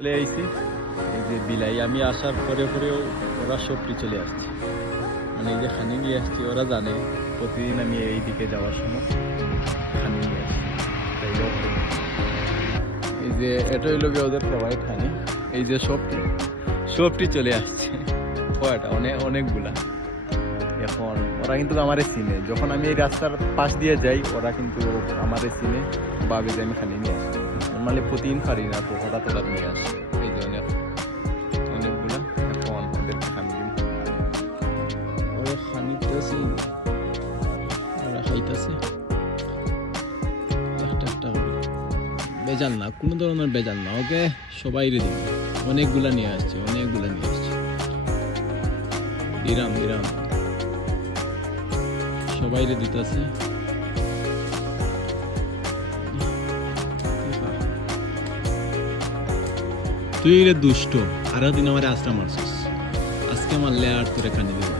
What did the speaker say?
চলে আইছি। এই যে বিলাই, আমি আসার পরে পরেও ওরা সবটি চলে আসছে। মানে এই যে খানি নিয়ে আসছি, ওরা জানে, প্রতিদিন আমি এই দিকে যাওয়ার সময় খানি নিয়ে আসছি। এই যে এটা হইল গিয়ে ওদের ফেভারিট খানি। এই যে সবটি সবটি চলে আসছে। কয়টা? অনেক অনেকগুলা। এখন ওরা কিন্তু আমারে চিনে। যখন আমি এই রাস্তার পাশ দিয়ে যাই, ওরা কিন্তু আমারে চিনে ভাবে যে আমি খালি নিয়ে আসি। নর্মালি প্রতিদিন পারি না, তো হঠাৎ হঠাৎ নিয়ে আসি। এই যে অনেক অনেকগুলা এখন ওদের খানি দিন ওরা খানিতেছে ওরা খাইতেছে বেজাল না, কোনো ধরনের বেজাল না, ওকে সবাই অনেকগুলা নিয়ে আসছে, অনেকগুলা নিয়ে আসছে। দিরাম দিরাম সবাই রে দিতেছে। তুই রে দুষ্ট, আরও দিন আমার আস্তা মারছিস। আজকে আমার লেয়ার তোরে কানে দিব